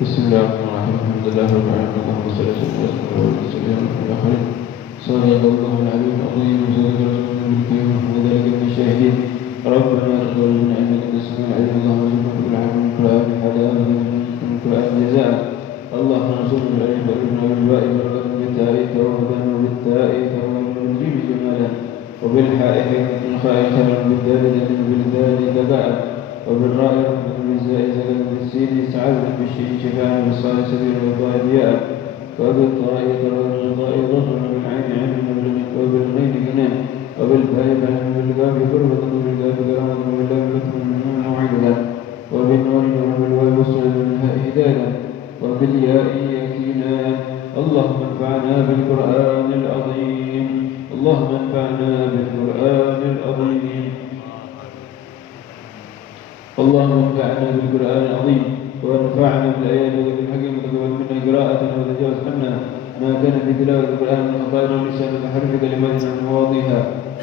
Bismillahirrahmanirrahim. Alhamdulillahirabbil alamin. Wassalatu wassalamu ala akhirin. Sallallahu alaihi wa sallam wa dzalika min syahidin. Rabbana taqabbal minna innaka antas samiul alim. Allahumma bil ilmi wal hidayah min kulli jazaa. Allahumma salli ala sayyidina bil ba'i barakatan bi ta'i tawbatan wa bil ta'i tawbatan bil jim jamalan wa bil ha'i min kha'i khairan bil dali bil dali taba'a wa bil ra'i بالزاء زكاة بالسين سعادة بالشين شفاعة بالصالح سبيل وضائع وبالطاء ضرر ظهر بالعين علم وبالغين غنى وبالباء بلم وبالقاف قربة وبالقاف كرامة وباللام لطف موعدة وبالنور وبالواو وصل وبالهاء هداية وبالياء يكينا. اللهم انفعنا بالقرآن العظيم. اللهم انفعنا بالقرآن العظيم. اللهم انفعنا بالقرآن العظيم وانفعنا بالآيات وبالحكيم وتقبل منا قراءة وتجاوز عنا ما كان في تلاوة القرآن من خطأ ولسان وحرف كلمات عن مواضيها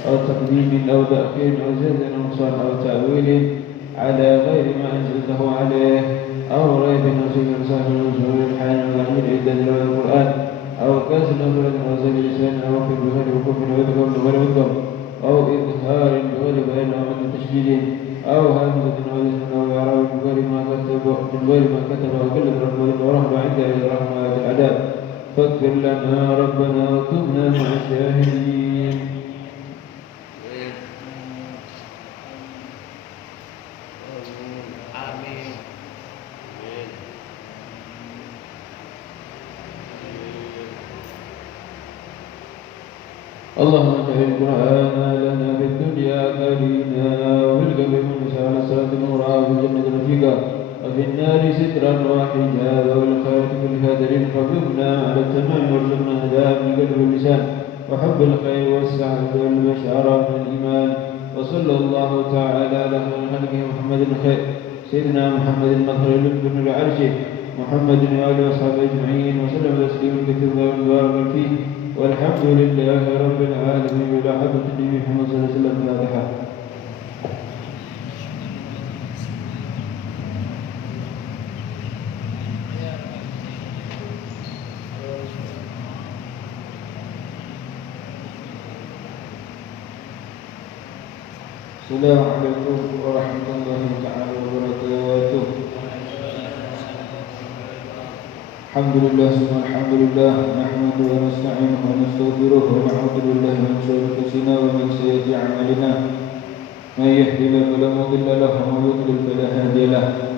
أو تقديم أو تأخير أو زيادة أو نقصان أو تأويل على غير ما أنزلته عليه أو ريب نصيب صاحب الوصول الحال وتعميل عدة تلاوة القرآن أو كسر نظرة أو زيد لسان أو وقف بغير وقوف وذكر بغير وذكر أو إظهار بغير بيان أو من تشديد أو همزة أو إعراب من غير ما كتب وقلة رحمة ورحمة عند رحمة العذاب فاغفر لنا ربنا وكتبنا مع الشاهدين. اللهم اجعل القرآن لنا في الدنيا قرينا وفي القبر منسى على الصراط نورا وفي الجنة رفيقا وفي النار سترا وحجابا والخيرات كلها دليل فقمنا على التمام وارزقنا هداء من القلب واللسان وحب الخير والسعادة والبشارة من الإيمان. وصلى الله تعالى على خير خلقه محمد الخير سيدنا محمد المظهر لبن العرش محمد وآله وأصحابه أجمعين وسلم تسليما كثيرا وبارك فيه والحمد لله رب العالمين ولا حضرة النبي محمد صلى الله عليه وسلم. الفاتحة. السلام عليكم ورحمة الله تعالى وبركاته. Alhamdulillah summa alhamdulillah nahmadu wa nasta'inuhu wa nastaghfiruh wa na'udzu billahi min shururi anfusina wa min sayyiati a'malina may yahdihillahu fala mudilla lahu wa may yudlil fala hadiya lahu.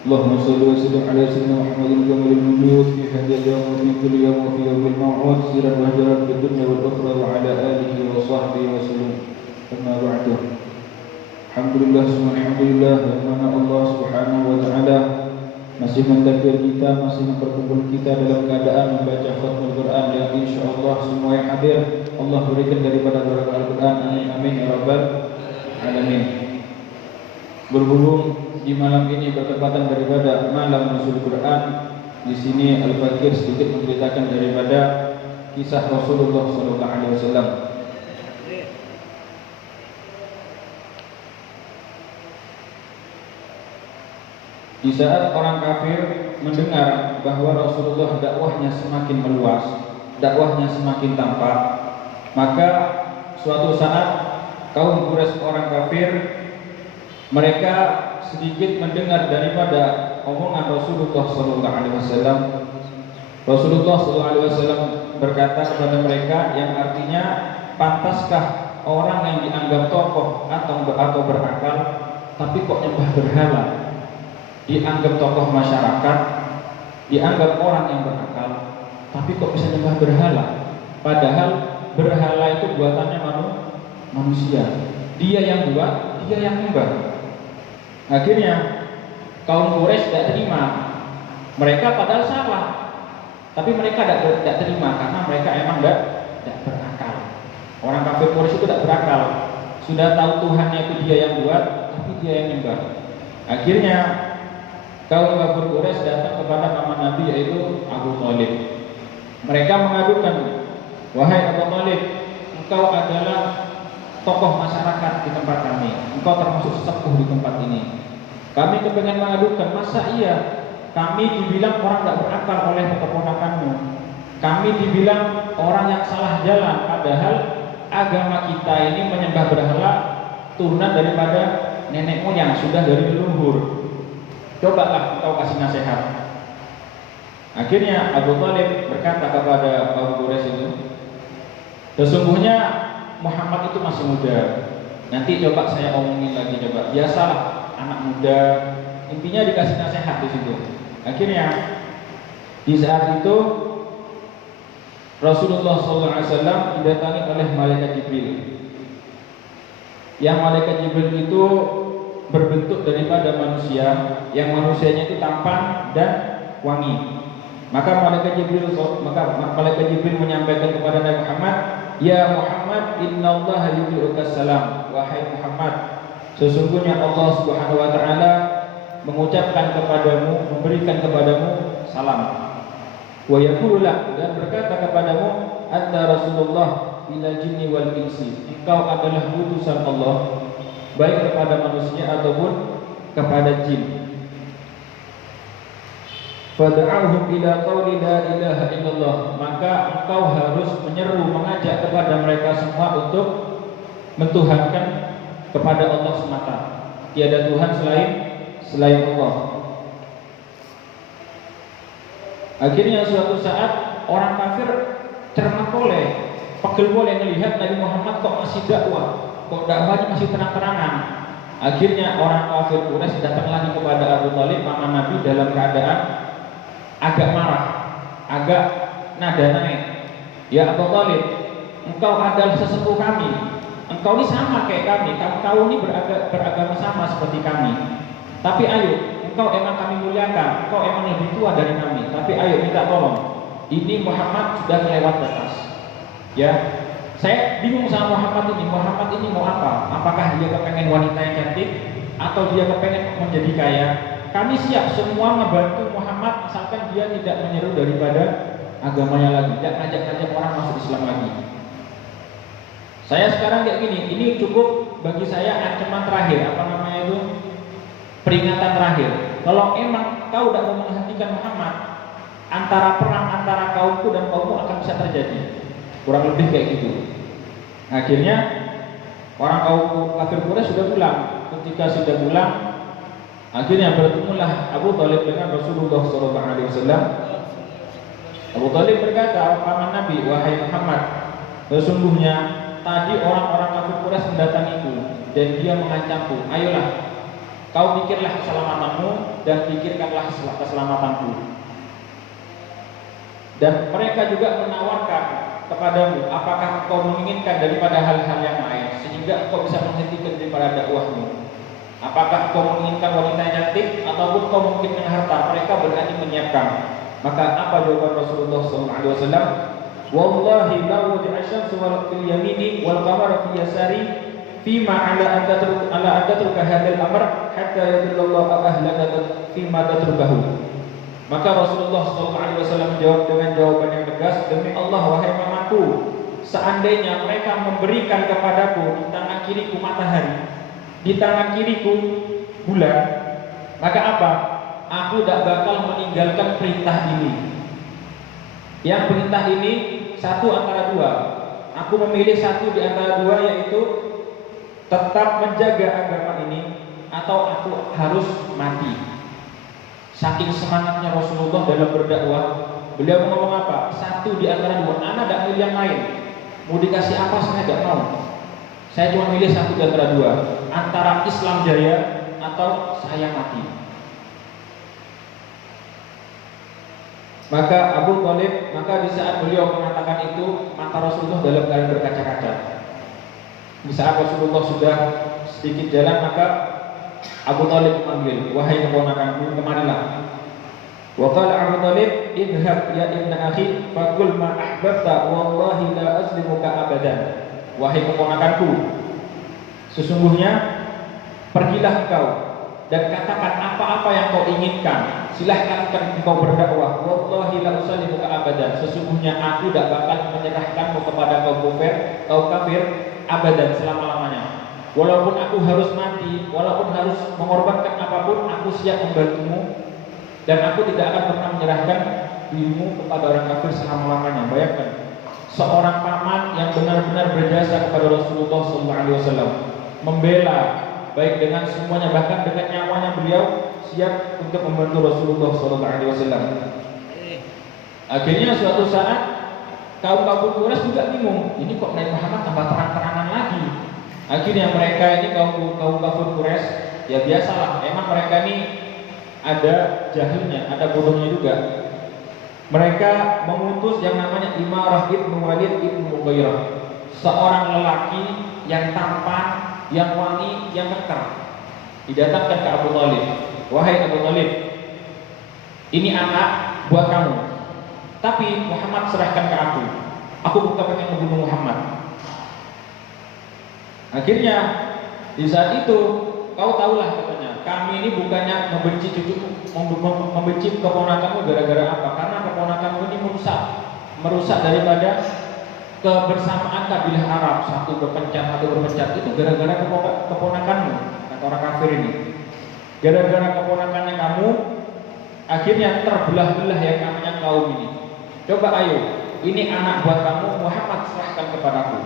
Allahumma shalli wa sallim ala sayyidina Muhammadin jamilil wujud fi hadhihi al-yawm wa fi kulli yawm wa fi yawmil maw'ud sirran wa jaran fid dunya wal ukhra wa ala alihi wa sahbihi wa sallam. Amma ba'du. Alhamdulillah summa alhamdulillah mana Allah Subhanahu wa ta'ala masih mentakdir kita, masih memperkumpul kita dalam keadaan membaca khatmul Quran yang insyaallah semua yang hadir Allah berikan daripada barakah Al-Quran. Amin amin ya rabbal alamin. Berhubung di malam ini bertepatan daripada malam nuzul Quran, di sini Al-Fakir sedikit menceritakan daripada kisah Rasulullah sallallahu alaihi wasallam. Di saat orang kafir mendengar bahwa Rasulullah dakwahnya semakin meluas, dakwahnya semakin tampak, maka suatu saat kaum Quraisy orang kafir mereka sedikit mendengar daripada omongan Rasulullah SAW. Rasulullah SAW berkata kepada mereka yang artinya, pantaskah orang yang dianggap tokoh atau berakal tapi kok nyembah berhala? Dianggap tokoh masyarakat, dianggap orang yang berakal, tapi kok bisa nyembah berhala? Padahal berhala itu buatannya manusia. Dia yang buat, dia yang nyembah. Akhirnya kaum Quraisy tidak terima. Mereka padahal salah, tapi mereka tidak terima karena mereka emang tidak berakal. Orang kafir Quraisy itu tidak berakal. Sudah tahu Tuhannya itu dia yang buat, tapi dia yang nyembah. Akhirnya kaum kafir Quraisy datang kepada paman Nabi yaitu Abu Thalib. Mereka mengadukan, wahai Abu Thalib, engkau adalah tokoh masyarakat di tempat kami, engkau termasuk sesepuh di tempat ini. Kami kepengen mengadukan, masa iya kami dibilang orang tidak berakal oleh keponakanmu. Kami dibilang orang yang salah jalan, padahal agama kita ini menyembah berhala turunan daripada nenek moyang, sudah dari leluhur. Cobalah engkau kasih nasihat. Akhirnya Abu Thalib berkata kepada kaum Quraisy itu, sesungguhnya Muhammad itu masih muda. Nanti coba saya omongin lagi, coba. Biasalah anak muda, intinya dikasih nasihat di situ. Akhirnya di saat itu Rasulullah SAW didatangi oleh malaikat Jibril. Yang malaikat Jibril itu berbentuk daripada manusia, yang manusianya itu tampan dan wangi. Maka malaikat Jibril menyampaikan kepada Nabi Muhammad, "Ya Muhammad, innallaha yudhi'uka salam." Wahai Muhammad, sesungguhnya Allah Subhanahu wa taala mengucapkan kepadamu, memberikan kepadamu salam. Wa yaqulu lak, dan berkata kepadamu, anta Rasulullah ila jinni wal insi. Engkau adalah utusan Allah baik kepada manusia ataupun kepada jin. Fad'auhum ila qauli la ilaha illallah, maka engkau harus menyeru, mengajak kepada mereka semua untuk mentuhankan kepada Allah semata. Tiada Tuhan selain Allah. Akhirnya suatu saat orang kafir cermat boleh, pegel boleh melihat Nabi Muhammad kok masih dakwah, kok dakwahnya masih terang-terangan. Akhirnya orang kafir Quraisy datang lagi kepada Abu Thalib, mama Nabi, dalam keadaan agak marah, agak nada naik. Ya Abu Thalib, engkau adalah sesepuh kami, engkau ini sama kayak kami, kau ini beragama sama seperti kami. Tapi ayo, engkau emang kami muliakan, engkau emang lebih tua dari kami. Tapi ayo minta tolong, ini Muhammad sudah melewat batas. Ya, saya bingung sama Muhammad ini. Muhammad ini mau apa? Apakah dia kepengen wanita yang cantik, atau dia kepengen menjadi kaya? Kami siap semua membantu Muhammad asalkan dia tidak menyeru daripada agamanya lagi, tidak ngajak-ngajak orang masuk Islam lagi. Saya sekarang kayak gini, ini cukup bagi saya ancaman terakhir, apa namanya itu, peringatan terakhir. Kalau emang kau tidak mau menghentikan Muhammad, antara perang antara kaumku dan kaummu akan bisa terjadi. Kurang lebih kayak gitu. Akhirnya orang kaum kafir Quraisy sudah pulang. Ketika sudah pulang, akhirnya bertemulah Abu Thalib dengan Rasulullah SAW. Abu Thalib berkata, paman Nabi, wahai Muhammad, sesungguhnya tadi orang-orang kafir Quraisy mendatangiku dan dia mengancamku, ayolah, kau pikirlah keselamatanmu dan pikirkanlah keselamatanku. Dan mereka juga menawarkan kepadamu, apakah kau menginginkan daripada hal-hal yang lain sehingga kau bisa menghentikan daripada dakwahmu? Apakah kau menginginkan wanita yang cantik ataupun kau menginginkan harta? Mereka berani menyiapkan. Maka apa jawaban Rasulullah SAW? Wallahi la wudi'a syamsu wal fil yamini wal qamara fi yasari fima ala an tatruka hadzal amr hatta yadullallahu ahlaka fima tatrukahu. Maka Rasulullah SAW menjawab dengan jawaban yang tegas, demi Allah wahai mamaku, seandainya mereka memberikan kepadaku di tangan kiriku matahari, di tangan kiriku bulan, maka apa? Aku tidak bakal meninggalkan perintah ini. Yang perintah ini satu antara dua. Aku memilih satu di antara dua, yaitu tetap menjaga agama ini atau aku harus mati. Saking semangatnya Rasulullah dalam berdakwah, beliau ngomong apa? Satu di antara dua. Anak tidak milih yang lain. Mau dikasih apa saya tidak mau. Saya cuma milih satu di antara dua, antara Islam jaya atau saya mati. Maka Abu Thalib, maka di saat beliau mengatakan itu, mata Rasulullah dalam keadaan berkaca-kaca. Di saat Rasulullah sudah sedikit jalan, maka Abu Thalib memanggil, wahai keponakanku, kemarilah. Wa qala Abu Thalib, idhab ya ibna akhi, faqul ma ahbabta, wallahi la aslimuka abadan. Wahai keponakanku, sesungguhnya pergilah engkau dan katakan apa-apa yang kau inginkan. Silahkan engkau berdakwah. Wallahi la usalimuka abadan. Sesungguhnya aku tidak bakal menyerahkanmu kepada kaum kafir abadan, selama-lamanya. Walaupun aku harus mati, walaupun harus mengorbankan apapun, aku siap membantumu dan aku tidak akan pernah menyerahkan dirimu kepada orang kafir selama-lamanya. Bayangkan, seorang paman yang benar-benar berjasa kepada Rasulullah SAW, membela baik dengan semuanya, bahkan dengan nyawanya beliau siap untuk membantu Rasulullah SAW. Akhirnya suatu saat kaum kafir Quraisy juga bingung, ini kok Nabi Muhammad tambah terang-terangan lagi. Akhirnya mereka ini kaum kafir Quraisy, ya biasalah, emang mereka ini ada jahilnya, ada bodohnya juga. Mereka mengutus yang namanya Imarah ibnu Walid ibnu Mughirah, seorang lelaki yang tampan, yang wangi, yang kekar. Didatangkan ke Abu Thalib. Wahai Abu Thalib, ini anak buat kamu, tapi Muhammad serahkan ke aku. Aku bukan pengen membunuh Muhammad. Akhirnya di saat itu, kau tahulah katanya, kami ini bukannya membenci cucumu, membenci keponakanmu gara-gara apa? Karena keponakanmu ini merusak daripada kebersamaan kabilah Arab, satu berpencar itu gara-gara keponakanmu, kata orang kafir ini. Gara-gara keponakannya kamu, akhirnya terbelah-belah yang namanya kaum ini. Coba ayo, ini anak buat kamu, Muhammad serahkan kepadaku.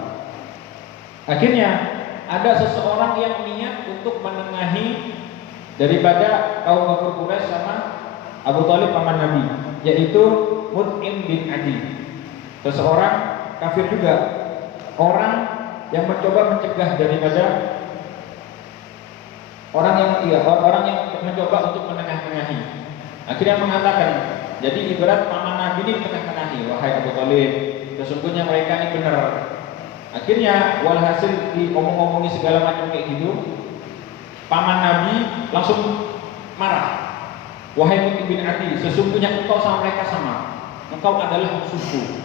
Akhirnya ada seseorang yang niat untuk menengahi daripada kaum kafir Quraisy sama Abu Thalib paman Nabi, yaitu Mut'im bin Adi, seseorang kafir juga, orang yang mencoba mencegah daripada orang yang mencoba untuk menengah-tengahi. Akhirnya mengatakan, jadi ibarat paman Nabi ini tengah-tengahi, wahai Abu Thalib, sesungguhnya mereka ini benar. Akhirnya walhasil diomong-omongi segala macam kayak gitu, paman Nabi langsung marah. Wahai Mut'im bin Adi, sesungguhnya engkau sama mereka sama, engkau adalah musuhku.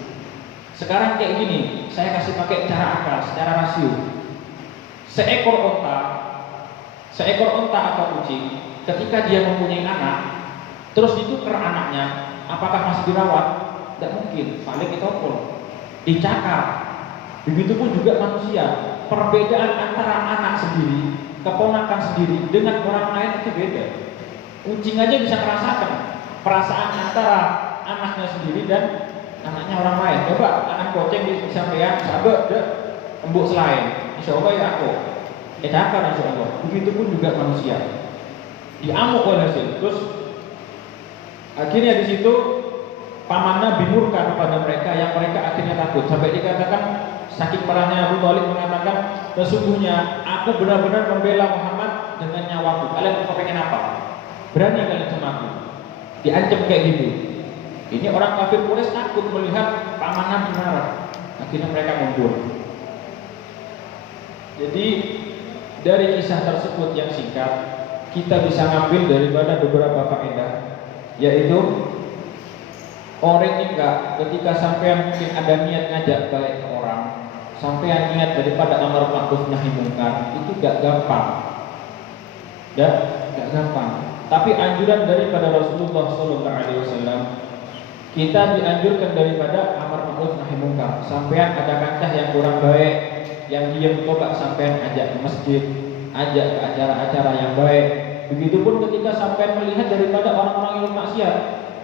Sekarang kayak gini, saya kasih pakai cara akal, secara rasio. Seekor onta atau kucing, ketika dia mempunyai anak, terus ditukar anaknya, apakah masih dirawat? Tidak mungkin, paling ditopol, dicakar. Begitupun juga manusia, perbedaan antara anak sendiri, keponakan sendiri dengan orang lain itu beda. Kucing aja bisa merasakan perasaan antara anaknya sendiri dan anaknya orang lain. Coba anak kucing bisa melihat sahabat embuk selain, insya Allah ya aku, cakar insya Allah. Begitupun juga manusia, diamuk oleh hasil. Terus akhirnya di situ paman Nabi murka kepada mereka, yang mereka akhirnya takut sampai dikatakan, saking parahnya Abu Thalib mengatakan, sesungguhnya aku benar-benar membela Muhammad dengan nyawaku. Kalian mau pengen apa? Berani kalian sama aku? Diancam kayak gitu. Ini orang kafir Quraisy takut melihat paman Nabi marah. Akhirnya mereka mundur. Jadi dari kisah tersebut yang singkat, kita bisa ngambil daripada beberapa faedah, yaitu orang ini enggak, ketika sampean mungkin ada niat ngajak baik ke orang, sampean niat daripada amar ma'ruf nahi munkar, itu enggak gampang. Enggak gampang. Tapi anjuran daripada Rasulullah SAW, kita dianjurkan daripada amar ma'ruf nahi munkar. Sampean ada kancah yang kurang baik, yang diam, coba sampean ajak ke masjid, ajak ke acara-acara yang baik. Begitupun ketika sampean melihat daripada orang-orang yang maksiat,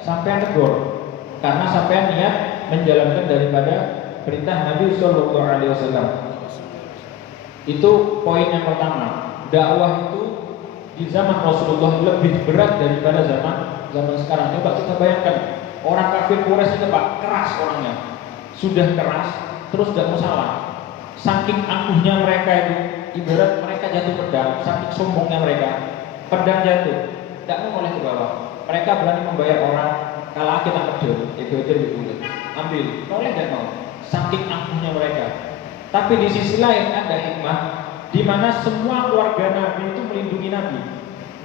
sampean tegur, karena sampean niat menjalankan daripada perintah Nabi SAW. Itu poin yang pertama. Dakwah itu di zaman Rasulullah lebih berat daripada zaman sekarang. Coba kita bayangkan, orang kafir Quraisy itu Pak, keras orangnya, sudah keras, terus gak mau salah. Saking angkuhnya mereka itu, ibarat mereka jatuh pedang, saking sombongnya mereka, pedang jatuh, tidak mau oleh ke bawah. Mereka berani membayar orang, kalau kita kerja, itu boleh, ambil, boleh gak mau. Saking angkuhnya mereka. Tapi di sisi lain ada hikmah, di mana semua keluarga Nabi itu melindungi Nabi,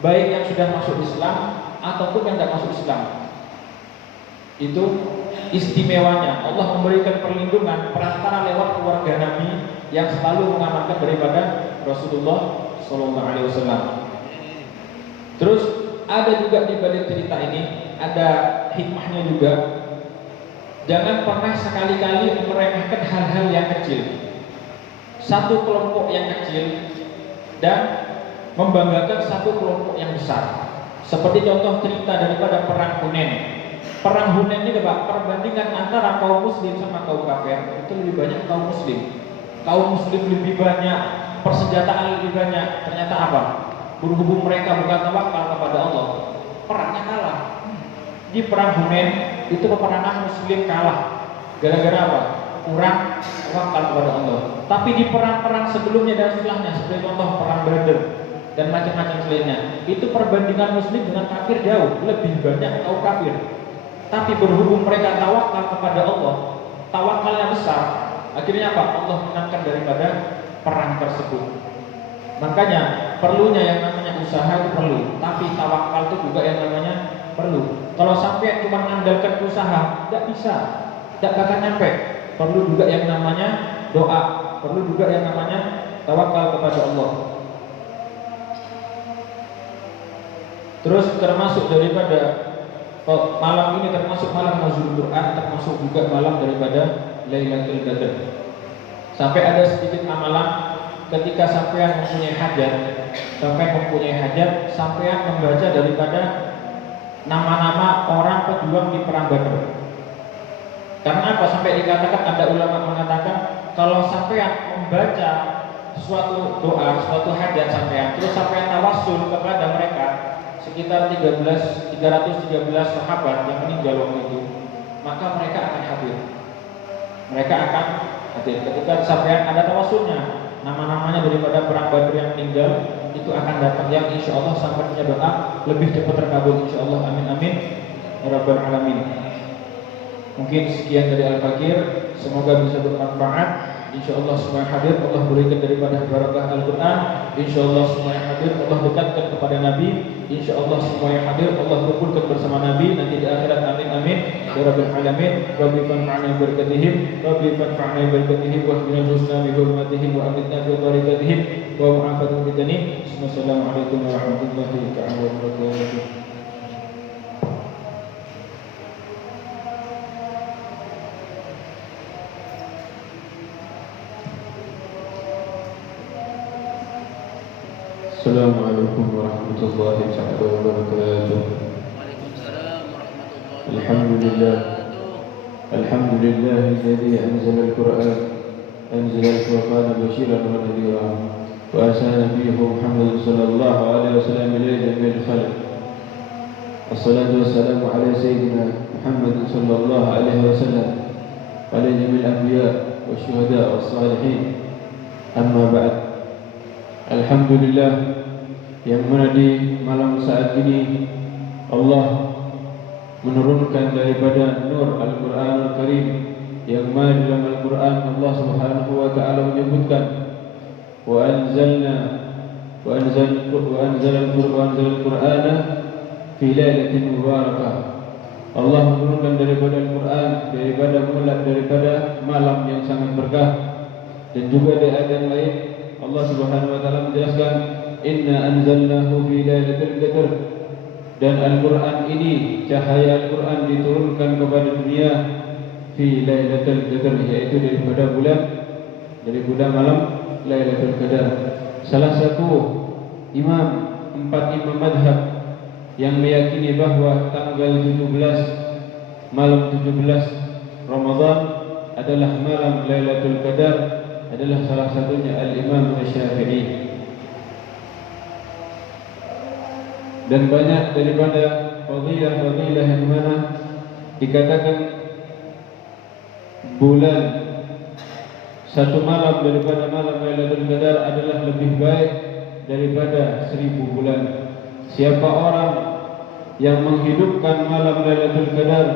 baik yang sudah masuk Islam ataupun yang tidak masuk Islam. Itu istimewanya, Allah memberikan perlindungan perantara lewat keluarga Nabi yang selalu mengamankan daripada Rasulullah SAW. Terus ada juga di balik cerita ini ada hikmahnya juga. Jangan pernah sekali-kali meremehkan hal-hal yang kecil, satu kelompok yang kecil, dan membanggakan satu kelompok yang besar. Seperti contoh cerita daripada perang Hunain. Perang Hunain ini Pak, perbandingan antara kaum muslim sama kaum kafir itu lebih banyak kaum muslim. Kaum muslim lebih banyak, persenjataan lebih banyak. Ternyata apa? Berhubung mereka bukan tawakal kepada Allah, perangnya kalah. Di perang Hunain itu peperangan muslim kalah. Gara-gara apa? Kurang tawakal kepada Allah. Tapi di perang-perang sebelumnya dan setelahnya, seperti contoh perang Badar dan macam-macam selainnya, itu perbandingan muslim dengan kafir jauh lebih banyak kaum kafir. Tapi berhubung mereka tawakal kepada Allah, tawakalnya besar, akhirnya apa? Allah menangkan daripada perang tersebut. Makanya perlunya yang namanya usaha itu perlu, tapi tawakal itu juga yang namanya perlu. Kalau sampai cuma mengandalkan usaha, tidak bisa, tidak akan nyampe. Perlu juga yang namanya doa, perlu juga yang namanya tawakal kepada Allah. Terus termasuk daripada malam ini termasuk malam nuzul Quran, termasuk juga malam daripada Lailatul Qadar. Sampai ada sedikit amalan ketika sampean mempunyai hajat, sampean membaca daripada nama-nama orang pejuang di perang Badar. Karena apa? Sampai dikatakan, ada ulama mengatakan kalau sampean membaca suatu doa, suatu hajat sampean, terus sampean tawassul kepada mereka, sekitar 313 sahabat yang meninggal waktu itu, maka mereka akan hadir. Mereka akan hadir ketika sampean ada tawassulnya, nama-namanya daripada perang Badar yang meninggal itu akan datang, yang insya Allah sampai punya doa lebih cepat terkabul insya Allah. Amin amin ya rabbal alamin. Mungkin sekian dari Al-Fakir, semoga bisa bermanfaat. Insya Allah semua hadir, Allah berikan daripada barakah Al-Quran. Insya Allah semua yang hadir, Allah dekatkan kepada Nabi. Insya Allah semua yang hadir, Allah kumpulkan bersama Nabi nanti di akhirat. Amin amin ya rabbal alamin. Rabbi fanfa'na barakatihim, Rabbi fanfa'na barakatihim, wa hdina husna bi hurmatihim, wa amitna fi tariqatihim, wa mu'afatu fitani. Assalamualaikum warahmatullahi wabarakatuh. Assalamualaikum warahmatullahi wabarakatuh. Waalaikumsalam warahmatullahi Alhamdulillah. wabarakatuh. Alhamdulillah alladhi anzala al-Qur'an, anzala al-Furqana basyiran wa nadhiran, wa arsala nabiyyahu Muhammad sallallahu alaihi wasallam ila jami'il khalq. Wassalatu wassalamu ala sayyidina Muhammad sallallahu alaihi wasallam wa ala jami'il anbiya wasyuhada wassalihin. Amma ba'd. Alhamdulillah, yang mana di malam saat ini Allah menurunkan daripada nur Al-Quran Al-Karim, yang mana dalam Al-Quran Allah Subhanahu wa ta'ala menyebutkan wa anzalna al-Qur'ana fi lailatin mubarakah. Allah menurunkan daripada Al-Quran daripada malam yang sangat berkah. Dan juga di ayat yang lain Allah Subhanahu wa ta'ala menjelaskan inna anzalnahu fi lailatul qadar, dan Al-Quran ini, cahaya Al-Quran diturunkan kepada dunia fi lailatul qadar, yaitu daripada bulan malam Lailatul Qadar. Salah satu empat imam madhab yang meyakini bahwa tanggal 17 malam 17 Ramadan adalah malam Lailatul Qadar adalah salah satunya Al-Imam Syafi'i. Dan banyak daripada fadilah-fadilah yang mana dikatakan bulan satu malam daripada malam Lailatul Qadar adalah lebih baik daripada 1000 bulan. Siapa orang yang menghidupkan malam Lailatul Qadar,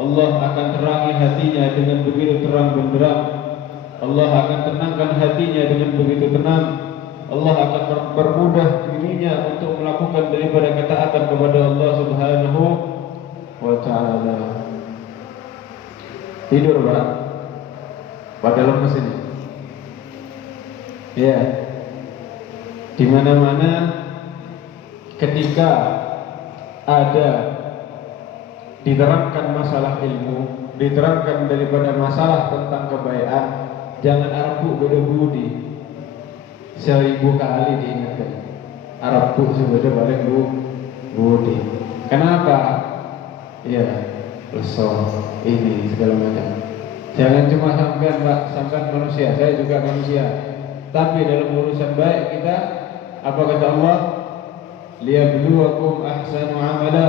Allah akan terangi hatinya dengan begitu terang benderang. Allah akan tenangkan hatinya dengan begitu tenang. Allah akan mempermudah dirinya untuk melakukan daripada ketaatan kepada Allah Subhanahu wa ta'ala. Tidur Pak, pada lemes ini. Ya, di mana-mana ketika ada diterangkan masalah ilmu, diterangkan daripada masalah tentang kebaikan, jangan Arabku beda budi 1000 kali diingatkan. Arabku sebeda balik bu budi. Kenapa? Ya, leso ini segala macam. Jangan cuma sampean Pak, sampean manusia, saya juga manusia. Tapi dalam urusan baik kita, apa kata Allah? Liyabluwakum ahsanu amala.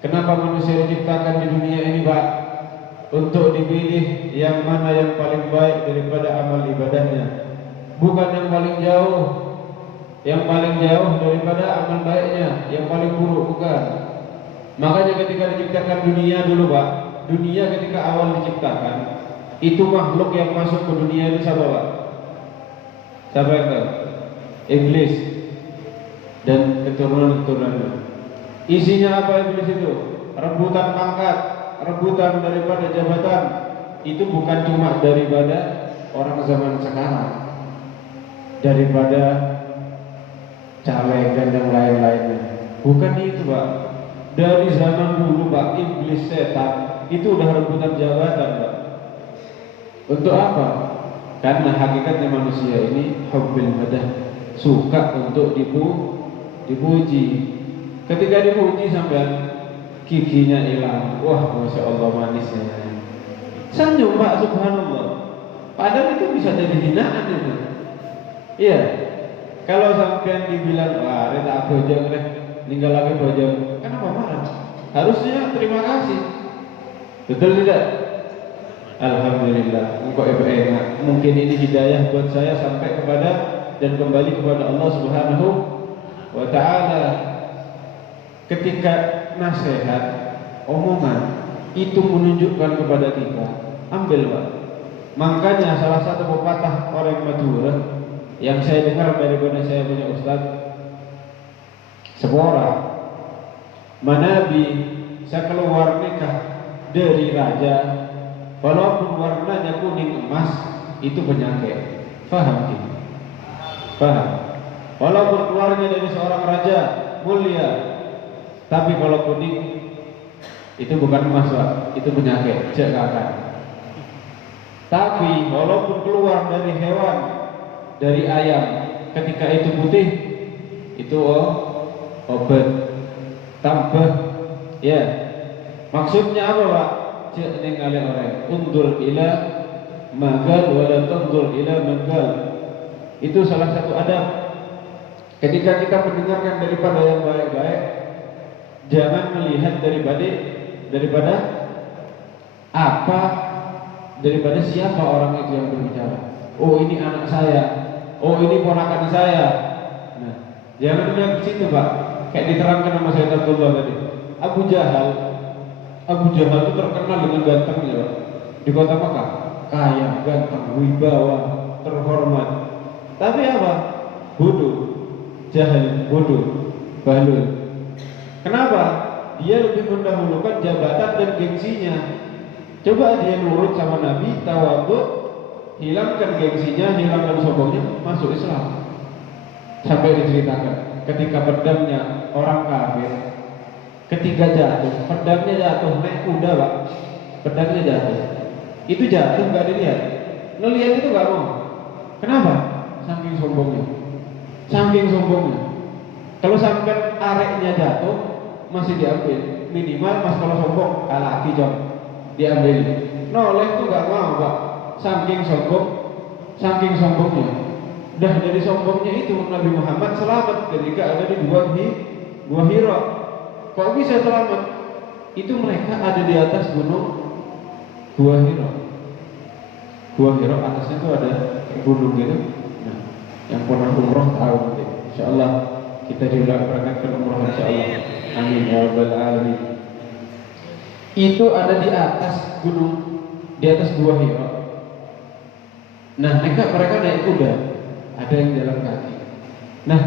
Kenapa manusia diciptakan di dunia ini Pak? Untuk dipilih yang mana yang paling baik daripada amal ibadahnya, bukan yang paling jauh. Yang paling jauh daripada amal baiknya, yang paling buruk, bukan. Makanya ketika diciptakan dunia dulu Pak, dunia ketika awal diciptakan, itu makhluk yang masuk ke dunia itu siapa Pak? Siapa yang tahu? Iblis dan keturunan-keturunannya. Isinya apa iblis itu? Rebutan pangkat, rebutan daripada jabatan. Itu bukan cuma daripada orang zaman sekarang, daripada caleg dan yang lain-lainnya. Bukan itu Pak. Dari zaman dulu Pak, iblis setan itu udah rebutan jabatan Pak. Untuk apa? Karena hakikatnya manusia ini hubbil madah, suka untuk dipuji. Ketika dipuji sampai giginya hilang, wah masya Allah manisnya. Senyum Pak, subhanallah. Padahal itu bisa jadi hinaan itu. Iya. Kalau sampai dibilang, wah reta bojong deh, tinggal lagi bojong, kenapa marah? Harusnya terima kasih. Betul tidak? Alhamdulillah. Engkau enak. Mungkin ini hidayah buat saya sampai kepada dan kembali kepada Allah Subhanahu wa Ta'ala. Ketika nasihat, omongan itu menunjukkan kepada kita, ambil Pak. Makanya salah satu pepatah orang Madura yang saya dengar daripada saya punya ustaz, seorang manabi sekeluar nikah dari raja, walaupun warnanya kuning emas, itu penyakit. Faham tidak? Faham? Walaupun keluarnya dari seorang raja mulia, tapi kalau kuning itu bukan emas Pak, itu penyakit, cekakan. Tapi walaupun keluar dari hewan, dari ayam, ketika itu putih, itu obat tambah. Ya, maksudnya apa Pak? Cek ningali orang, undur ila magal wala tundur ila magal. Itu salah satu adab. Ketika kita mendengarkan daripada yang baik-baik, jangan melihat daripada apa, daripada siapa orang itu yang berbicara. Oh ini anak saya, oh ini ponakan saya. Nah, jangan melihat ke situ Pak. Kayak diterangkan sama saya Abdullah tadi. Abu Jahal itu terkenal dengan gantengnya Pak. Di kota Makkah, kaya, ganteng, wibawa, terhormat. Tapi apa? Bodoh, jahil, bodoh, bahlul. Kenapa? Dia lebih mendahulukan jabatan dan gengsinya. Coba dia nurut sama Nabi, tawadhu, hilangkan gengsinya, hilangkan sombongnya, masuk Islam. Sampai diceritakan ketika pedangnya orang kafir, ketika jatuh, pedangnya jatuh, naik kuda Pak, pedangnya jatuh. Itu jatuh nggak dilihat, ngelihat itu nggak mau. Kenapa? Saking sombongnya, saking sombongnya. Kalau sampai areknya jatuh, masih diambil. Minimal mas kalau sombong, kalah kijong, diambil. Noleh itu nggak mau Pak, saking sombongnya. Dah dari sombongnya itu Nabi Muhammad selamat ketika ada di Gua Hira. Kok bisa selamat? Itu mereka ada di atas gunung Gua Hira. Gua Hira atasnya itu ada gunung gitu. Nah, yang pernah umroh tahu nanti. Insyaallah kita diberangkatkan umroh insyaallah. Amin ya rabbal alamin. Itu ada di atas gunung, di atas Gua Hira. Nah, mereka naik kuda, ada yang jalan kaki. Nah,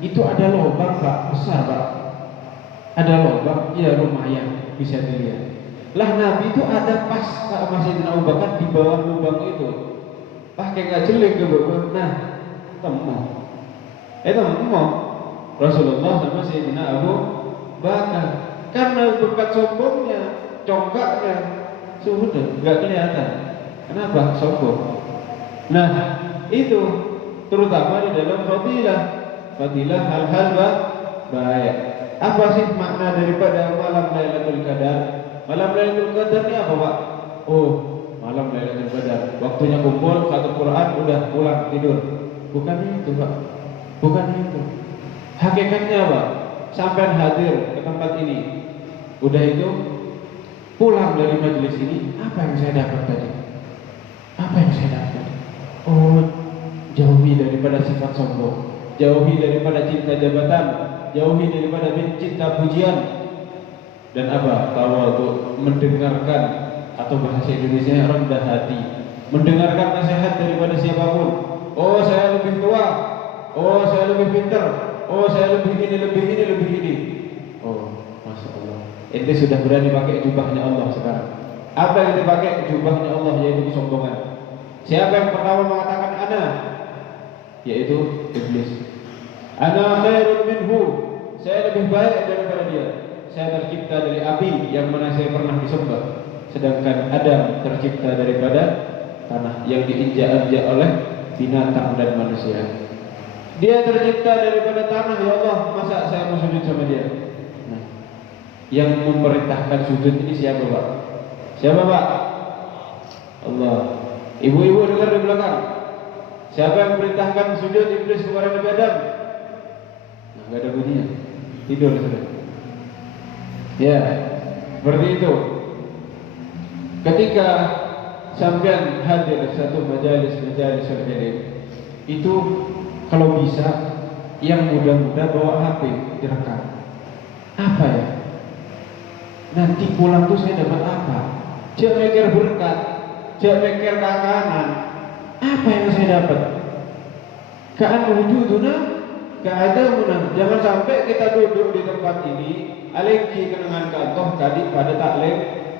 itu ada lubang Pak, besar Pak. Ada lubang, ya lumayan bisa dilihat. Lah Nabi itu ada pas sama Sayyidina Abu Bakar di bawah lubang itu. Pakai ngajeling ke bawah. Nah, temu. Rasulullah sama Sayyidina Abu Bakar. Karena berkat sombongnya, congkaknya sudah nggak kelihatan. Kenapa? Sombong. Nah, itu terutama di dalam fadilah hal-hal baik. Apa sih makna daripada malam Lailatul Qadar? Malam Lailatul Qadar ini apa, Pak? Oh, malam Lailatul Qadar. Waktunya kumpul, satu Quran, udah pulang tidur. Bukan itu, Pak. Bukan itu. Hakikatnya, Pak, sampai hadir ke tempat ini, udah itu pulang dari majelis ini, apa yang saya dapat tadi? Apa yang saya dapat? Oh, jauhi daripada sifat sombong, jauhi daripada cinta jabatan, jauhi daripada cinta pujian, dan apa? Tawadhu, mendengarkan, atau bahasa Indonesia rendah hati, mendengarkan nasihat daripada siapapun. Oh, saya lebih tua. Oh, saya lebih pintar. Oh, saya lebih ini, lebih ini, lebih ini. Oh, Masya Allah. Ente sudah berani pakai jubahnya Allah sekarang. Apa yang dipakai? Jubahnya Allah, yaitu kesombongan. Siapa yang pertama mengatakan ana? Yaitu iblis. Ana khairun minhu. Saya lebih baik daripada dia. Saya tercipta dari api yang mana saya pernah disembah. Sedangkan Adam tercipta daripada tanah yang diinjak-injak oleh binatang dan manusia. Dia tercipta daripada tanah, ya Allah, masa saya mau sujud sama dia? Nah, yang memerintahkan sujud ini siapa, Pak? Siapa, Pak? Allah. Ibu-ibu dengar di belakang. Siapa yang memerintahkan sujud iblis kepada Nabi Adam? Nah, gak ada bunyinya. Tidur sudah. Ya, seperti itu. Ketika sampean hadir satu majalis ilmu, itu kalau bisa yang muda-muda bawa HP direkam. Apa ya? Nanti pulang tuh saya dapat apa? Jangan mikir berkat, jangan mikir kakanan. Apa yang saya dapat? Ka'an wujuduna, ka'adamuna. Jangan sampai kita duduk di tempat ini, aleki kenangan kantoh tadi pada tak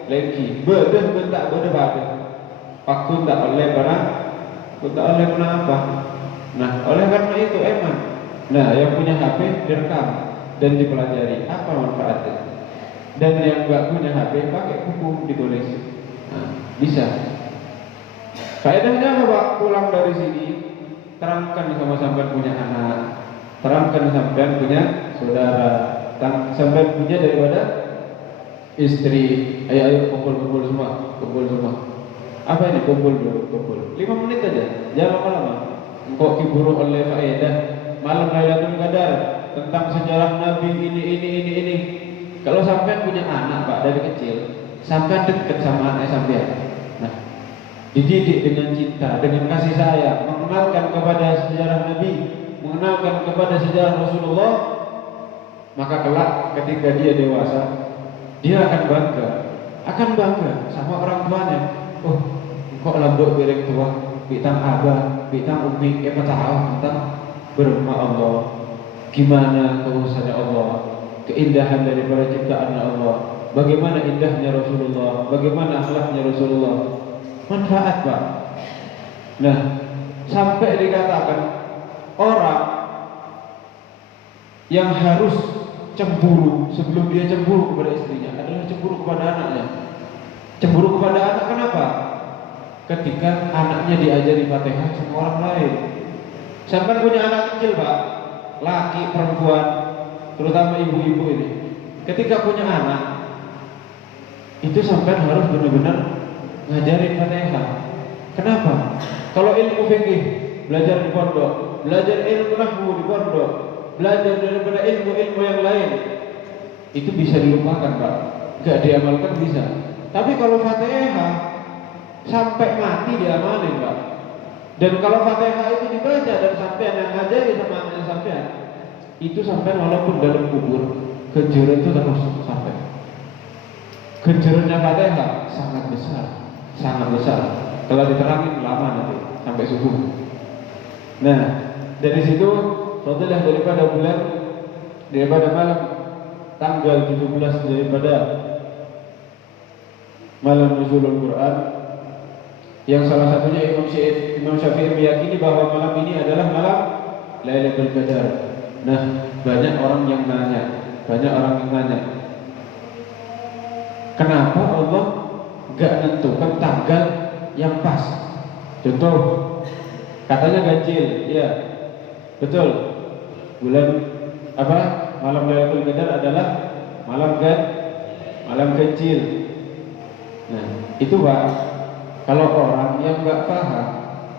leki. Bedah bentak bedah pada. Pakun tak oleh barang, pakun tak oleh apa? Nah, oleh karena itu emang. Nah, yang punya HP direkam dan dipelajari apa manfaatnya. Dan yang nggak punya HP pakai buku ditulis. Nah, bisa. Faedahnya apa, Pak? Pulang dari sini, terangkan sama sampean punya anak, terangkan sampean punya saudara, sampean punya daripada istri. Ayo kumpul semua. Apa ini kumpul dulu, kumpul. 5 menit aja, jangan lama-lama. Engkau kiburu oleh faedah malam Lailatul Qadar tentang sejarah Nabi ini. Kalau sampean punya anak, Pak, dari kecil, sampean dekat sama anak sampean. Nah, dididik dengan cinta, dengan kasih sayang, mengenalkan kepada sejarah Nabi, mengenalkan kepada sejarah Rasulullah, maka kelak ketika dia dewasa, dia akan bangga sama orang tuanya. Oh, kok lambuk bereng tua, bitang abah, bitang umi, tahu tentang berma Allah, gimana keusahaannya Allah, keindahan daripada ciptaannya Allah, bagaimana indahnya Rasulullah, bagaimana akhlaknya Rasulullah, manfaat, Pak. Nah, sampai dikatakan orang yang harus cemburu sebelum dia cemburu kepada istrinya adalah cemburu kepada anaknya. Cemburu kepada anak kenapa? Ketika anaknya diajari Fatihah sama orang lain. Sampai punya anak kecil, Pak, laki, perempuan, terutama ibu-ibu ini. Ketika punya anak, itu sampai harus benar-benar ngajarin Fatihah. Kenapa? Kalau ilmu fikih belajar di pondok, belajar ilmu nahwu di pondok, belajar daripada ilmu-ilmu yang lain, itu bisa dilupakan, Pak. Gak diamalkan bisa. Tapi kalau Fatihah sampai mati diamalin, Pak. Dan kalau Fatihah itu dibaca dan sampean yang ngajari sama anaknya sampean, itu sampean walaupun dalam kubur, kejuran itu terus sampai. Kejurannya Fatihah sangat besar. Kalau diterangin lama nanti sampai subuh. Nah, dari situ fadilah daripada bulan, daripada malam tanggal 17 daripada malam nuzulul Quran, yang salah satunya Imam Syafi'i meyakini bahwa malam ini adalah malam Lailatul Qadar. Nah, banyak orang yang nanya, kenapa Allah gak nentukan tanggal yang pas? Contoh, katanya ganjil, ya betul. Bulan apa? malam Lailatul Qadar adalah malam kecil. Nah, itu Pak, kalau orang yang nggak paham,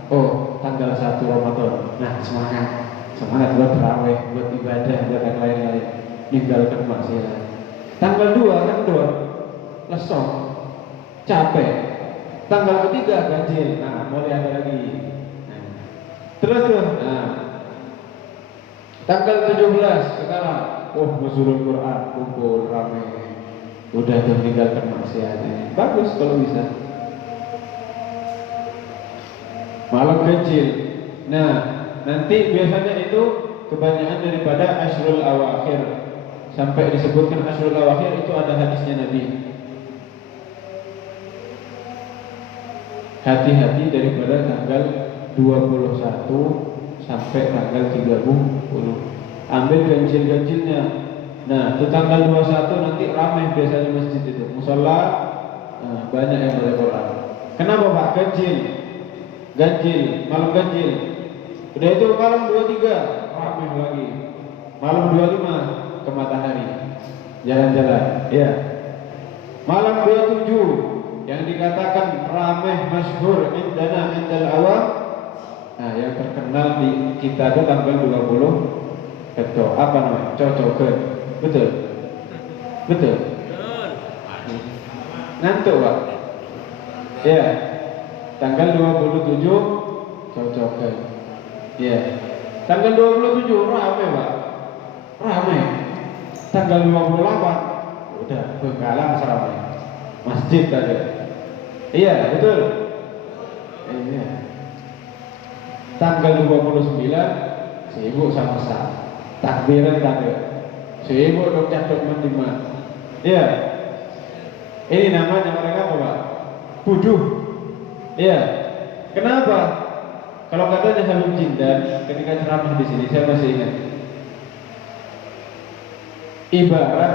oh tanggal 1 Ramadan, nah semangat buat tarawih, buat ibadah, buat yang lain-lain, ninggalkan maksiat. Tanggal 2 kan lesong, capek. Tanggal 3 ganjil, nah mulai ada lagi. Nah, terus, nah tanggal 17 sekarang, Nuzulul Quran, kumpul ramai, udah meninggalkan maksiat. Bagus kalau bisa. Malam kecil. Nah, nanti biasanya itu kebanyakan daripada Ashrul Awakhir. Sampai disebutkan Ashrul Awakhir itu ada hadisnya Nabi. Hati-hati daripada tanggal 21 sampai tanggal 30. Ambil ganjil-ganjilnya. Nah, itu tanggal 21 nanti ramai biasanya masjid itu. Musala banyak yang baca Quran. Kenapa Pak? Ganjil, malam ganjil. Udah itu malam 23 ramai lagi. Malam 25 ke matahari. Jalan-jalan, ya. Malam 27 yang dikatakan ramai masyhur indal awam. Nah, yang terkenal di kita itu tanggal 20 betul, apa namanya? Cocokan. Betul. Ngantuk Pak. Ya. Tanggal 27 cocokan. Ya. Tanggal 27 ramai Pak. Ramai. Tanggal 28 udah Bengkalang seramai. Masjid tadi. Iya, betul. Iya. Tanggal 29 sibuk sama takbiran tadi. Sibuk dok catok mandiman. Iya. Ini namanya mereka apa Pak? Buduh. Iya. Kenapa? Kalau katanya Habib Jindan ketika ceramah di sini saya masih ingat. Ibarat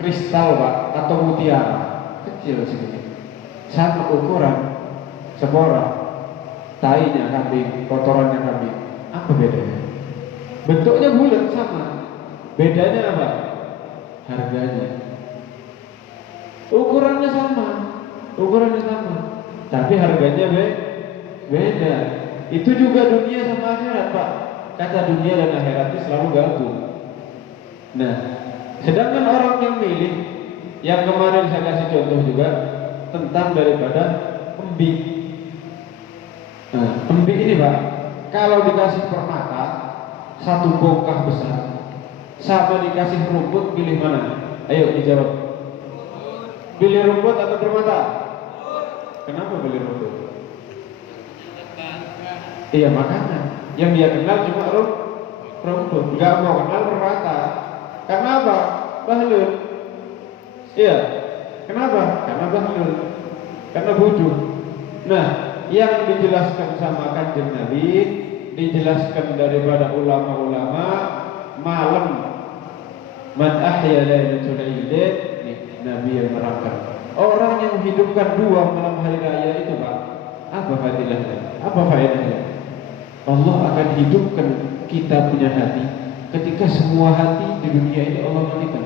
kristal Pak atau mutiara kecil segini. Sama ukuran sepora, tainya kambing, kotorannya kambing. Apa bedanya? Bentuknya bulat sama. Bedanya apa? Harganya. Ukurannya sama. Tapi harganya beda. Itu juga dunia sama akhirat Pak. Kata dunia dan akhirat itu selalu gabung. Nah, sedangkan orang yang milih, yang kemarin saya kasih contoh juga tentang daripada embi. Nah, embi ini Pak, kalau dikasih permata satu bongkah besar, sama dikasih rumput, pilih mana? Ayo dijawab. Pilih rumput atau permata? Kenapa pilih rumput? Iya makanya, yang dia kenal cuma rumput, nggak mau kenal permata. Karena apa? Bahlul. Iya. Kenapa? Karena bahlul. Karena bodoh. Nah, yang dijelaskan sama Kanjeng Nabi, dijelaskan daripada ulama-ulama, malam man ahya lailatul idain, Nabi yang menerangkan. Orang yang menghidupkan 2 malam hari raya itu Pak, apa fadilahnya? Apa faedahnya? Allah akan hidupkan kita punya hati. Ketika semua hati di dunia ini Allah matikan.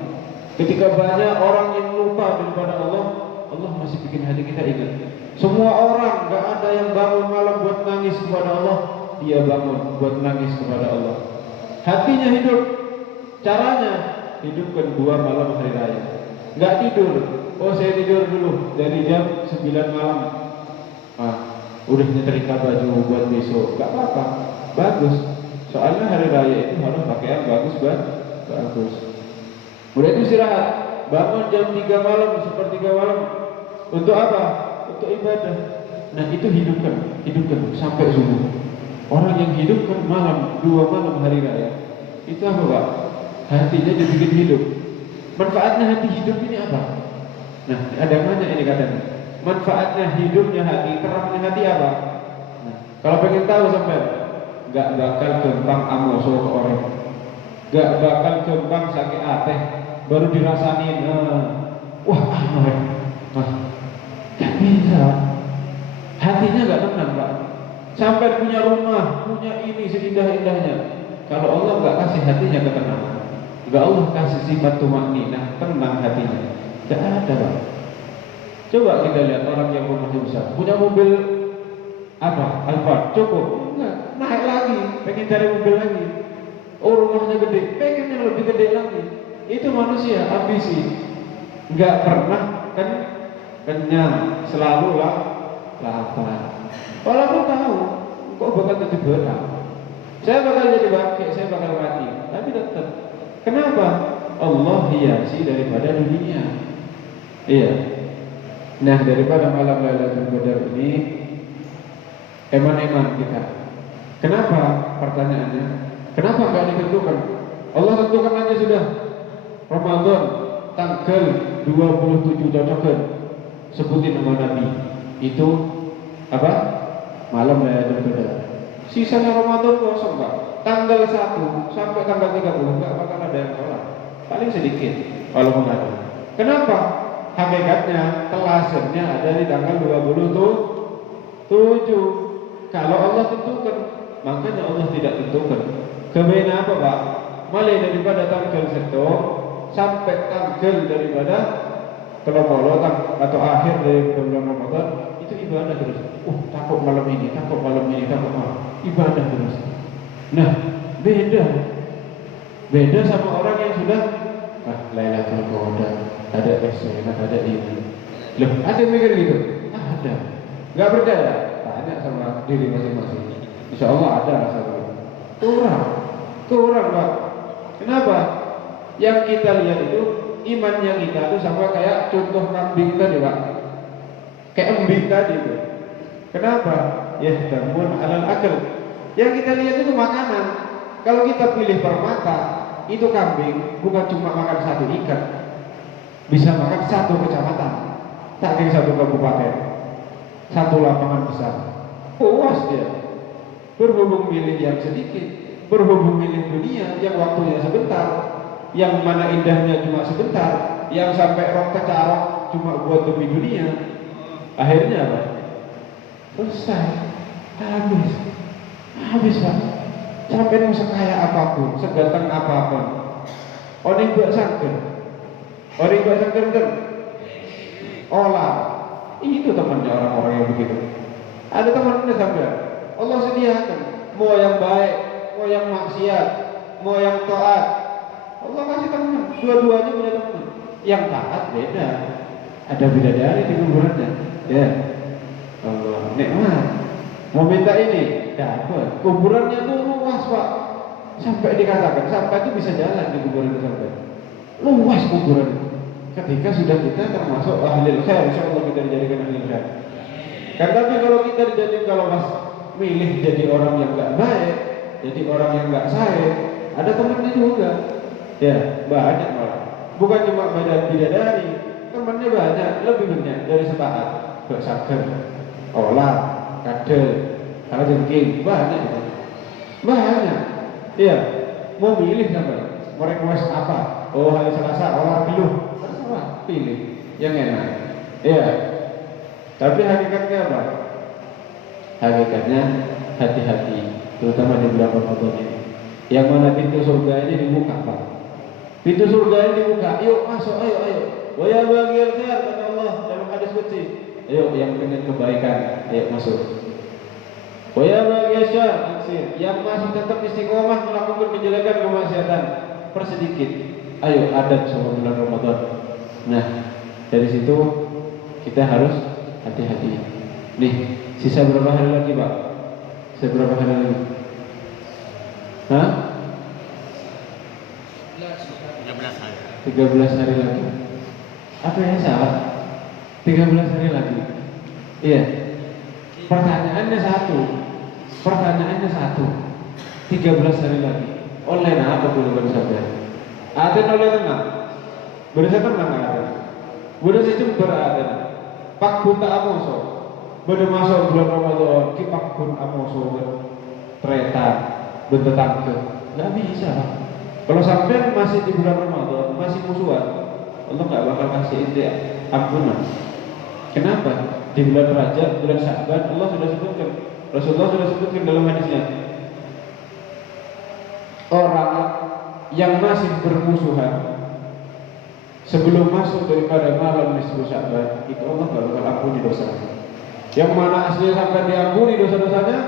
Ketika banyak orang yang lupa daripada Allah, Allah masih bikin hati kita ingat. Semua orang, gak ada yang bangun malam buat nangis kepada Allah, dia bangun buat nangis kepada Allah. Hatinya hidup. Caranya hidupkan 2 malam hari raya. Gak tidur. Oh saya tidur dulu dari jam 9 malam. Udah nyetrika baju buat besok. Gak apa-apa. Bagus. Soalnya hari raya itu harus pakaian bagus. Udah itu istirahat. Bangun jam 3 malam, sepertiga malam. Untuk apa? Untuk ibadah. Nah itu hidupkan sampai subuh. Orang yang hidupkan malam 2 malam hari raya, itu apa Pak? Hatinya dibikin hidup. Manfaatnya hati hidup ini apa? Nah ada mana ini katanya? Manfaatnya hidupnya hati, terangnya hati apa? Nah, kalau pengen tahu sampai gak bakal gampang amoso ke orang, gak bakal gampang sakit ateh baru dirasain. Gak bisa. Hatinya gak tenang Pak. Sampai punya rumah, punya ini seindah-indahnya, kalau Allah gak kasih hatinya ketenangan, Juga Allah kasih sifat tumakninah, tenang hatinya. Tidak ada, Pak. Coba kita lihat orang yang rumahnya besar, punya mobil apa? Alphard, cukup? Enggak, naik lagi, pengen cari mobil lagi. Oh, rumahnya gede, pengen yang lebih gede lagi. Itu manusia, ambisi. Enggak pernah kenyang, selalu lapar. Walaupun tahu, kok bakal jadi berat. Saya bakal jadi bangkit, saya bakal mati. Tapi tetap. Kenapa? Allah hiasi daripada dunia. Iya. Nah, daripada malam Lailatul Qadar ini eman-eman kita. Kenapa? Pertanyaannya, kenapa enggak ditentukan? Allah tentukan aja sudah. Ramadan tanggal 27 cocokkan. Sebutin nama Nabi. Itu apa? Malam Lailatul Qadar. Sisanya Ramadan kosong, Pak. Tanggal 1 sampai tanggal 30 enggak bakal ada yang sholat. Paling sedikit walaupun ada. Kenapa? Hakikatnya telasannya ada di tanggal 27. Kalau Allah tentukan, makanya Allah tidak tentukan. Kemudian apa, Pak? Mulai daripada tanggal 1 sampai tanggal daripada kalau atau akhir dari bulan Ramadan itu ibadah terus. Takut malam ini, takut malam ini, takut malam. Ibadah terus. Nah, beda sama orang yang sudah Lailatul Qadar, ada esok, ada ini. Loh, ada yang mikir gitu? Ada. Gak percaya? Tanya sama diri masing-masing. Insya Allah ada rasa kurang, Pak. Kenapa? Yang kita lihat itu imannya kita itu sama kayak contoh kambing tadi, Pak. Kayak embing tadi itu. Kenapa? Ya, damun alal akal. Yang kita lihat itu makanan. Kalau kita pilih permata, itu kambing bukan cuma makan satu ikan, bisa makan satu kecamatan, saking satu kabupaten, satu lapangan besar. Puas dia. Berhubung milih yang sedikit, berhubung milih dunia yang waktunya sebentar, yang mana indahnya cuma sebentar, yang sampai rok kecarok cuma buat demi dunia. Akhirnya apa? Selesai. Habis, Pak. Sampai mau sekaya apapun, seganteng apapun. Orang buat sangker olah. Itu temannya orang-orang yang begitu. Ada temannya sampai Allah sediakan, mau yang baik, mau yang maksiat, mau yang taat. Allah kasih teman, dua-duanya punya teman. Yang taat beda. Ada bidadari di kuburannya. Ya. Allah nikmat. Mau minta ini, dapat. Kuburannya tuh luas, Pak. Sampai dikatakan, sampai itu bisa jalan di kuburan itu sampai. Luas kuburan. Ketika sudah kita termasuk ahli khair, insya Allah kita dijadikan ahli khair. Kan tapi kalau kita dijadikan, kalau mas milih jadi orang yang enggak baik, jadi orang yang enggak saleh, ada temannya juga. Ya, banyak malah. Bukan cuma beda bidadari, temannya banyak, lebih banyak dari sepakat. Bersaker, olah, kadel, kalau jengking, banyak. Iya, mau milih sampai mau request apa? Oh, hari Selasa olah geluh, terserah, pilih yang enak. Iya. Tapi hakikatnya apa? Hakikatnya hati-hati, terutama di bulan Ramadan ini. Yang mana pintu surga ini dibuka, Pak. Pintu surga ini dibuka. Yuk masuk, ayo. Wa ya baghil khair, kata Allah dalam hadis qudsi. Ayo yang pengen kebaikan, ayo masuk. Wa ya baghil syarr, yang masih tetap istiqomah melakukan kejelekan kemaksiatan, persedikit. Ayo adat sama bulan Ramadan. Nah, dari situ kita harus hati-hati. Nih, sisa berapa hari lagi, Pak? Sisa berapa hari lagi? 13 hari lagi. Apa yang salah? 13 hari lagi. Iya. Pertanyaannya satu. 13 hari lagi. Online apa dulu baru saja? Aten oleh tenang. Baru saya tenang ada. Baru saya jember ada. Pak Bunta Amoso. Baru masuk bulan Ramadan. Pak Bunta Amoso kereta bentetangke. Nggak bisa, Pak. Kalau sampai masih di bulan Ramadan, masih musuhan, Allah nggak bakal kasih inti ampunan. Kenapa? Di bulan Rajab, bulan Sya'ban, Allah sudah sebutkan, Rasulullah sudah sebutkan dalam hadisnya, orang yang masih bermusuhan sebelum masuk daripada malam nisfu Sya'ban, itu Allah gak bakal ampuni dosanya. Yang mana aslinya sampai diampuni dosa-dosanya,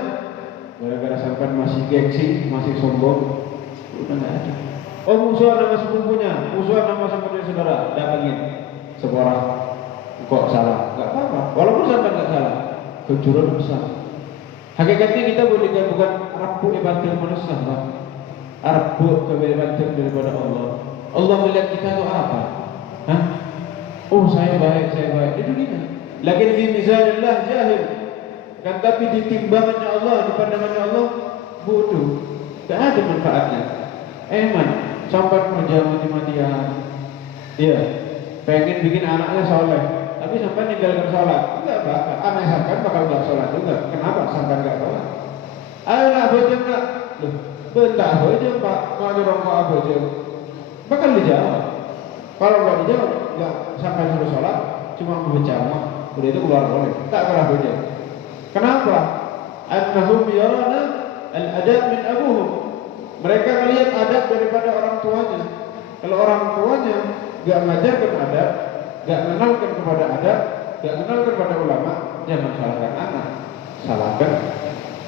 gara-gara sampai masih gengsi, masih sombong, udah nggak ada. Oh, musuhan nama sepupunya, musuhan nama sampai saudara, datangin seorang, kok salah? Gak apa-apa, walaupun sampai nggak salah, kejuran besar. Hakikatnya kita boleh bukan rapuh ibadah manusia, Pak. Rapuh kebebasan daripada Allah. Allah melihat kita itu apa? Hah? Oh, saya baik, itu dia. Lakin fi mizanillah jahil. Kan tapi di timbangannya Allah, di pandangannya Allah bodoh. Tak ada manfaatnya. Eman sampai kerja mati-matian. Iya, pengen bikin anaknya soleh, tapi sampai ninggalkan sholat. Enggak bakal. Anak sampai bakal enggak sholat juga. Kenapa? Sampai enggak sholat. Ayolah bojo enggak. Loh, bentar bojo Pak, mau nyuruh kok bojo. Bakal dijawab. Kalau enggak dijawab, enggak sampai suruh sholat, cuma berjamaah. Udah itu keluar boleh, tak kalah bojo. Kenapa? Annahum yarana al-adab min abuhum. Mereka melihat adab daripada orang tuanya. Kalau orang tuanya enggak mengajarkan adab, enggak mengenalkan kepada adab, enggak mengenalkan kepada ulama, jangan salahkan anak, salahkan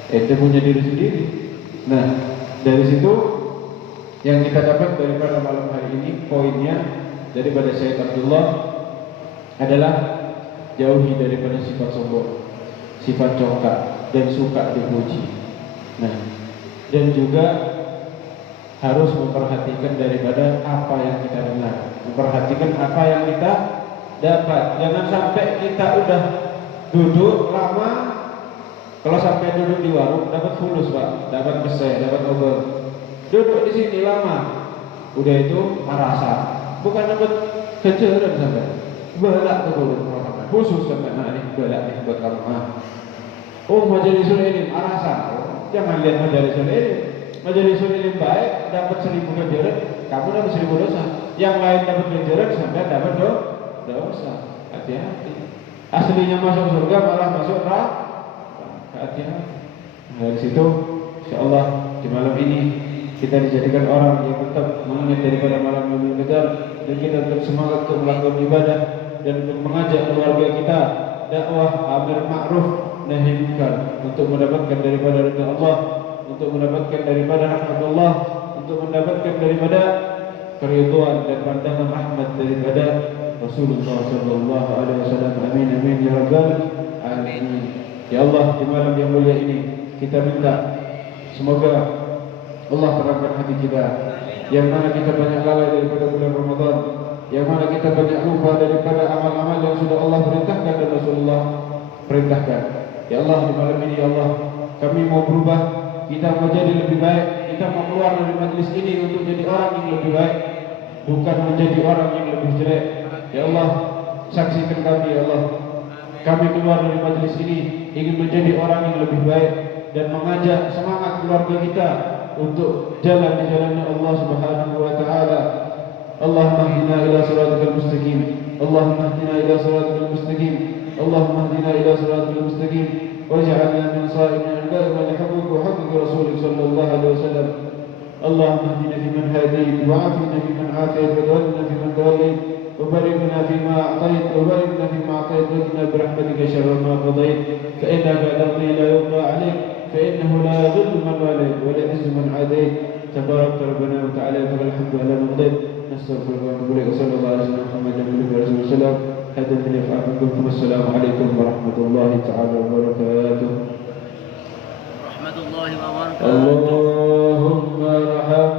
itu punya diri sendiri. Nah, dari situ yang kita dapat daripada malam hari ini, poinnya daripada Syekh Abdullah adalah jauhi daripada sifat sombong, sifat congkak, dan suka dipuji. Nah, dan juga harus memperhatikan daripada apa yang kita dengar, memperhatikan apa yang kita dapat. Jangan sampai kita udah duduk lama, kalau sampai duduk di warung dapat fulus Pak, dapat besar, dapat obat. Duduk di sini lama, udah itu merasa, bukan dapat kejuran sampai belak tuh khusus sampai nah ini belak nih buat kamu. Oh, majelisul ilm merasa, jangan lihat majelisul ilm. Majelisul ilm baik, dapat 1000 ganjaran, kamu dapat 1000 dosa. Yang lain dapat ganjaran, sampai dapat dosa. Hati-hati. Aslinya masuk surga malah masuk neraka. Hati-hati. Dari situ, insyaallah di malam ini kita dijadikan orang yang tetap mengingat daripada malam Lailatul Qadar, dan kita tetap semangat untuk melakukan ibadah dan untuk mengajak keluarga kita dakwah amar ma'ruf nahi munkar untuk mendapatkan daripada ridha Allah, untuk mendapatkan daripada rahmat Allah, untuk mendapatkan daripada keridhaan dan pandangan rahmat daripada Rasulullah sallallahu alaihi wasallam. Amin amin ya rabbal alamin. Ya Allah, di malam yang mulia ini kita minta semoga Allah terangkan hati kita, yang mana kita banyak lalai daripada bulan Ramadan, yang mana kita banyak lupa daripada amal-amal yang sudah Allah perintahkan dan Rasulullah perintahkan. Ya Allah, di malam ini ya Allah, kami mau berubah, kita mau jadi lebih baik, kita mau keluar dari majlis ini untuk jadi orang yang lebih baik, bukan menjadi orang yang lebih jelek. Ya Allah, saksikan kami ya Allah, kami keluar dari majlis ini ingin menjadi orang yang lebih baik dan mengajak semangat keluarga kita untuk jalan di jalannya Allah Subhanahu wa taala. Allahumma hdina ila siratal mustaqim. Allahumma hdina ila siratal mustaqim. Allahumma hdina ila siratal mustaqim. Waj'alna min sa'imin al-bahr al-hubub wa hubub Rasul sallallahu alaihi wasallam. Allahumma hdina fi man hadayt wa 'afina fi man 'afayt wa tawallana fi man tawallayt wa barik lana fi ma a'tayt wa barik lana fi ma a'tayt wa qina bi rahmatika sharra ma qadayt fa innaka taqdi la yuqda 'alayk فإنه لا يضل من واليت ولا يعز من عاديت تبارك ربنا وتعالى فلك الحمد على ما قضيت نستغفرك ونتوب إليك وصلى الله على سيدنا محمد وعلى آله وسلم. هذا الذي يفعل منكم. والسلام عليكم ورحمة الله تعالى وبركاته. ورحمة الله وبركاته. اللهم ارحم